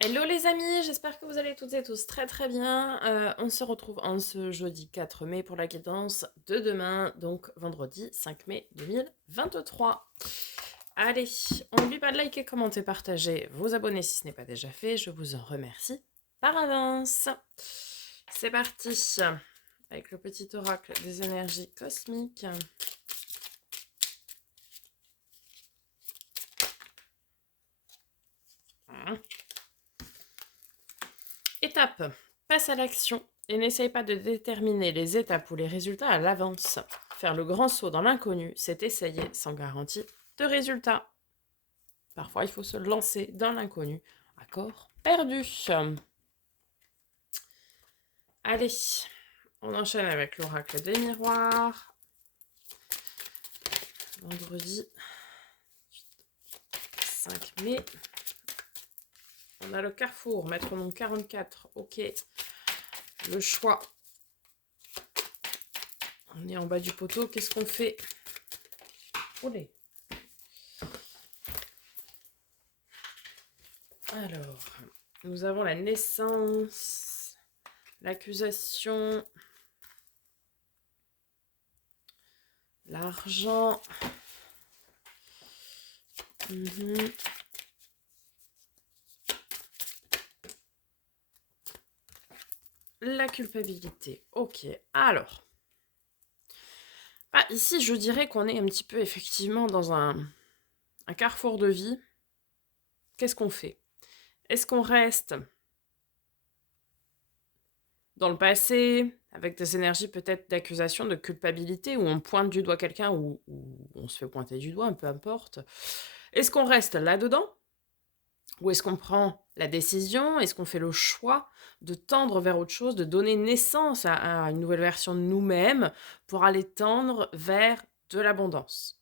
Hello les amis, j'espère que vous allez toutes et tous très très bien. On se retrouve en ce jeudi 4 mai pour la guidance de demain, donc vendredi 5 mai 2023. Allez, on n'oublie pas de liker, commenter, partager, vous abonner si ce n'est pas déjà fait, je vous en remercie par avance. C'est parti, avec le petit oracle des énergies cosmiques. Étape, passe à l'action et n'essaye pas de déterminer les étapes ou les résultats à l'avance. Faire le grand saut dans l'inconnu, c'est essayer sans garantie de résultat. Parfois, il faut se lancer dans l'inconnu à corps perdu. Allez, on enchaîne avec l'oracle des miroirs. Vendredi 5 mai. On a le carrefour, métronome 44. Ok. Le choix. On est en bas du poteau. Qu'est-ce qu'on fait? Olé. Alors, nous avons la naissance, l'accusation, l'argent, la culpabilité. Ok, alors, ici je dirais qu'on est un petit peu effectivement dans un carrefour de vie. Qu'est-ce qu'on fait? Est-ce qu'on reste dans le passé, avec des énergies peut-être d'accusation, de culpabilité, où on pointe du doigt quelqu'un, ou on se fait pointer du doigt, peu importe. Est-ce qu'on reste là-dedans? Ou est-ce qu'on prend la décision? Est-ce qu'on fait le choix de tendre vers autre chose, de donner naissance à une nouvelle version de nous-mêmes pour aller tendre vers de l'abondance?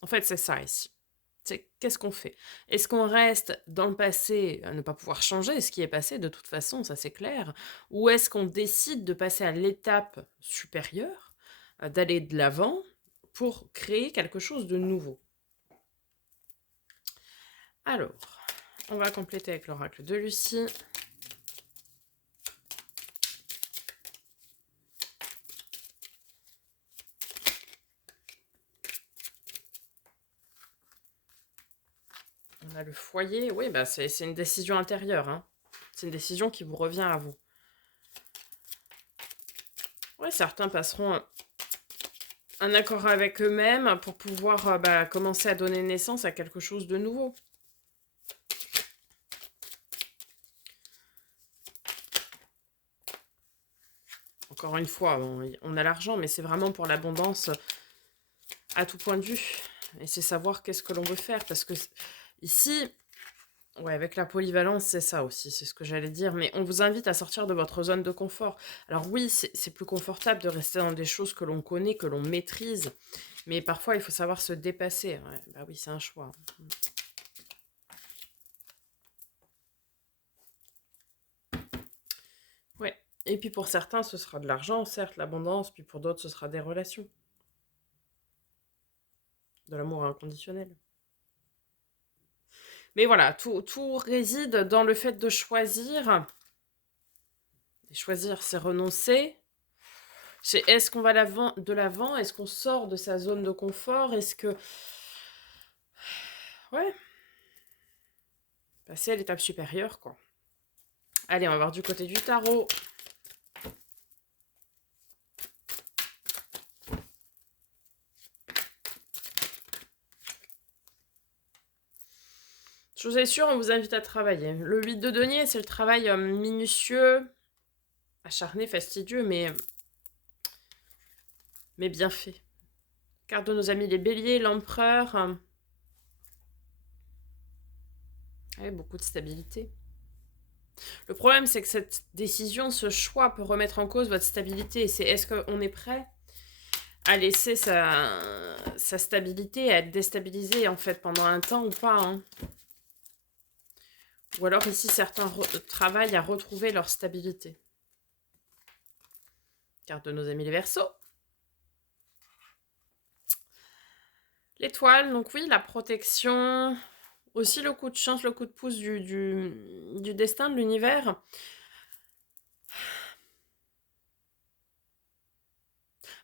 En fait, c'est ça ici. C'est qu'est-ce qu'on fait? Est-ce qu'on reste dans le passé à ne pas pouvoir changer ce qui est passé de toute façon, ça c'est clair? Ou est-ce qu'on décide de passer à l'étape supérieure, d'aller de l'avant pour créer quelque chose de nouveau? Alors, on va compléter avec l'oracle de Lucie. On a le foyer. Oui, c'est une décision intérieure, hein. C'est une décision qui vous revient à vous. Oui, certains passeront un accord avec eux-mêmes pour pouvoir commencer à donner naissance à quelque chose de nouveau. Encore une fois, on a l'argent, mais c'est vraiment pour l'abondance à tout point de vue. Et c'est savoir qu'est-ce que l'on veut faire. Parce que ici, ouais, avec la polyvalence, c'est ça aussi, c'est ce que j'allais dire. Mais on vous invite à sortir de votre zone de confort. Alors oui, c'est plus confortable de rester dans des choses que l'on connaît, que l'on maîtrise. Mais parfois, il faut savoir se dépasser. Ouais, bah oui, c'est un choix. Ouais. Et puis pour certains, ce sera de l'argent, certes, l'abondance. Puis pour d'autres, ce sera des relations. De l'amour inconditionnel. Mais voilà, tout réside dans le fait de choisir. Et choisir, c'est renoncer. C'est est-ce qu'on va de l'avant? Est-ce qu'on sort de sa zone de confort? Est-ce que... Ouais. Passer à l'étape supérieure, quoi. Allez, on va voir du côté du tarot. Je vous assure, on vous invite à travailler. Le 8 de denier, c'est le travail minutieux, acharné, fastidieux, mais bien fait. Carte de nos amis les béliers, l'empereur. Beaucoup de stabilité. Le problème, c'est que cette décision, ce choix peut remettre en cause votre stabilité. C'est est-ce qu'on est prêt à laisser sa stabilité, à être déstabilisé en fait pendant un temps ou pas, hein. Ou alors ici, certains travaillent à retrouver leur stabilité. Carte de nos amis les Verseaux. L'étoile, donc oui, la protection. Aussi le coup de chance, le coup de pouce du destin, de l'univers.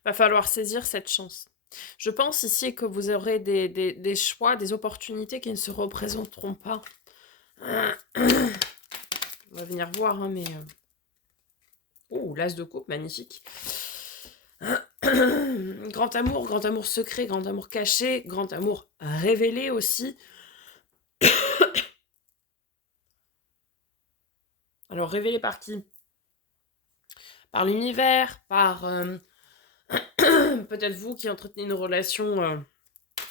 Va falloir saisir cette chance. Je pense ici que vous aurez des choix, des opportunités qui ne se représenteront pas. On va venir voir, hein, mais... Oh, l'as de coupe, magnifique. Grand amour secret, grand amour caché, grand amour révélé aussi. Alors, révélé par qui? Par l'univers, par peut-être vous qui entretenez une relation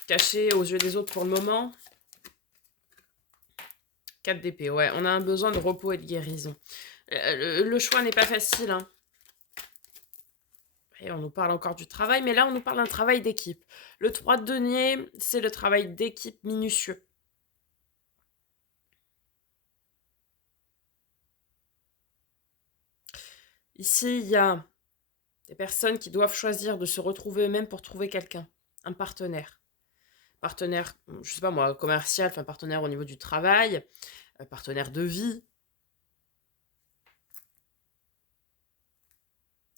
cachée aux yeux des autres pour le moment. 4 d'épée, ouais. On a un besoin de repos et de guérison. Le choix n'est pas facile, hein. Et on nous parle encore du travail, mais là, on nous parle d'un travail d'équipe. Le 3 de denier, c'est le travail d'équipe minutieux. Ici, il y a des personnes qui doivent choisir de se retrouver eux-mêmes pour trouver quelqu'un, un partenaire. Partenaire, je sais pas moi, commercial, enfin partenaire au niveau du travail, partenaire de vie.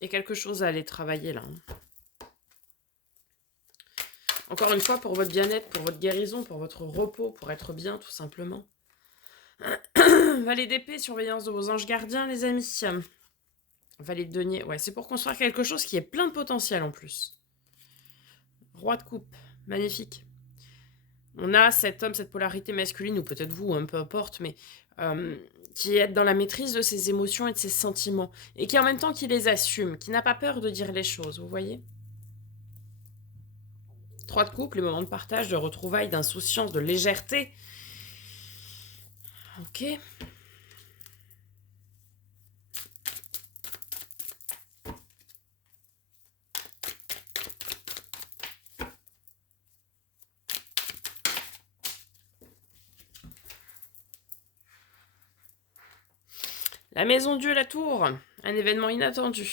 Il y a quelque chose à aller travailler là, hein. Encore une fois, pour votre bien-être, pour votre guérison, pour votre repos, pour être bien, tout simplement. Valet d'épée, surveillance de vos anges gardiens, les amis. Valet de denier, ouais, c'est pour construire quelque chose qui est plein de potentiel en plus. Roi de coupe, magnifique. On a cet homme, cette polarité masculine, ou peut-être vous, hein, peu importe, mais qui est dans la maîtrise de ses émotions et de ses sentiments, et qui en même temps qui les assume, qui n'a pas peur de dire les choses, vous voyez? 3 de coupe, les moments de partage, de retrouvailles, d'insouciance, de légèreté. Ok. La maison Dieu, la tour, un événement inattendu.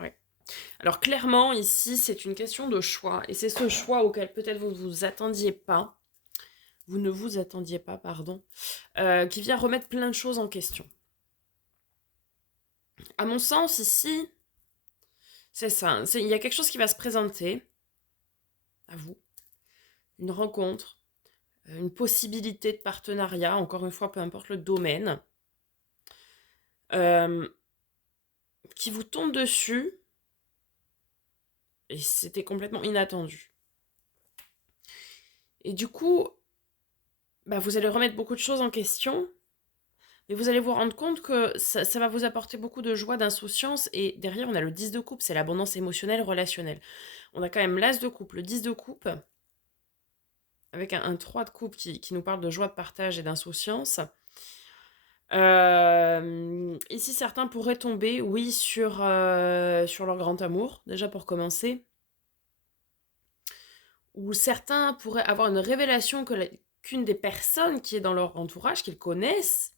Ouais. Alors clairement, ici, c'est une question de choix, et c'est ce choix auquel peut-être vous ne vous attendiez pas, pardon, qui vient remettre plein de choses en question. À mon sens, ici, c'est ça. Il y a quelque chose qui va se présenter à vous. Une rencontre, une possibilité de partenariat, encore une fois, peu importe le domaine, qui vous tombe dessus, et c'était complètement inattendu. Et du coup, bah, vous allez remettre beaucoup de choses en question, mais vous allez vous rendre compte que ça va vous apporter beaucoup de joie, d'insouciance, et derrière, on a le 10 de coupe, c'est l'abondance émotionnelle, relationnelle. On a quand même l'as de coupe, le 10 de coupe, avec un 3 de coupe qui nous parle de joie, de partage et d'insouciance. Ici, certains pourraient tomber, oui, sur leur grand amour, déjà pour commencer. Ou certains pourraient avoir une révélation qu'une des personnes qui est dans leur entourage, qu'ils connaissent,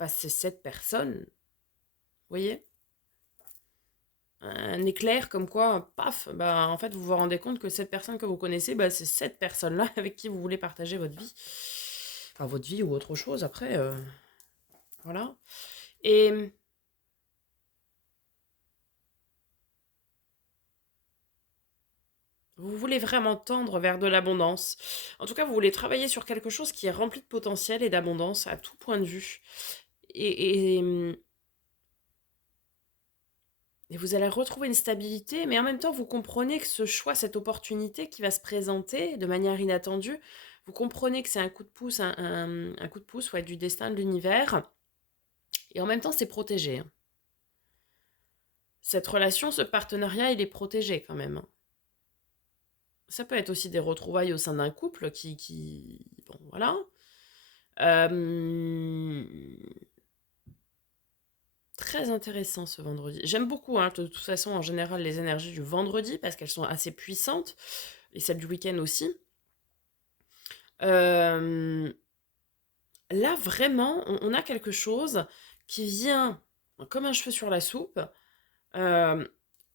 bah, c'est cette personne. Vous voyez? Un éclair comme quoi, paf, bah, en fait, vous vous rendez compte que cette personne que vous connaissez, bah, c'est cette personne-là avec qui vous voulez partager votre vie. Enfin, votre vie ou autre chose, après. Voilà. Et vous voulez vraiment tendre vers de l'abondance. En tout cas, vous voulez travailler sur quelque chose qui est rempli de potentiel et d'abondance à tout point de vue. Et vous allez retrouver une stabilité, mais en même temps, vous comprenez que ce choix, cette opportunité qui va se présenter de manière inattendue, vous comprenez que c'est un coup de pouce, un coup de pouce, ouais, du destin de l'univers. Et en même temps, c'est protégé, hein. Cette relation, ce partenariat, il est protégé quand même, hein. Ça peut être aussi des retrouvailles au sein d'un couple bon, voilà. Euh, Très intéressant ce vendredi. J'aime beaucoup, hein, de toute façon, en général, les énergies du vendredi parce qu'elles sont assez puissantes, et celles du week-end aussi. Euh, Là, vraiment, on a quelque chose qui vient comme un cheveu sur la soupe. euh,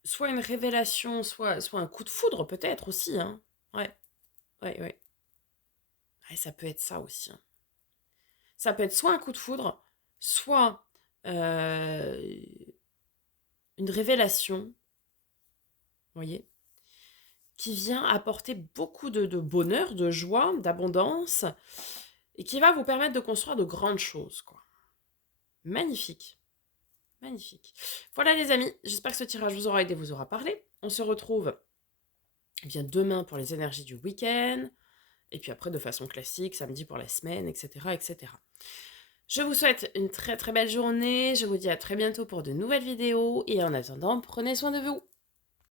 Soit une révélation, soit un coup de foudre, peut-être aussi, hein. Ouais, ouais, ouais. Ouais, ça peut être ça aussi, hein. Ça peut être soit un coup de foudre, soit, heu, une révélation, vous voyez? Qui vient apporter beaucoup de bonheur, de joie, d'abondance et qui va vous permettre de construire de grandes choses, quoi. Magnifique, magnifique. Voilà les amis, j'espère que ce tirage vous aura aidé, vous aura parlé. On se retrouve, eh bien, demain pour les énergies du week-end et puis après de façon classique, samedi pour la semaine et cetera et cetera. Je vous souhaite une très, très belle journée, je vous dis à très bientôt pour de nouvelles vidéos et en attendant, prenez soin de vous.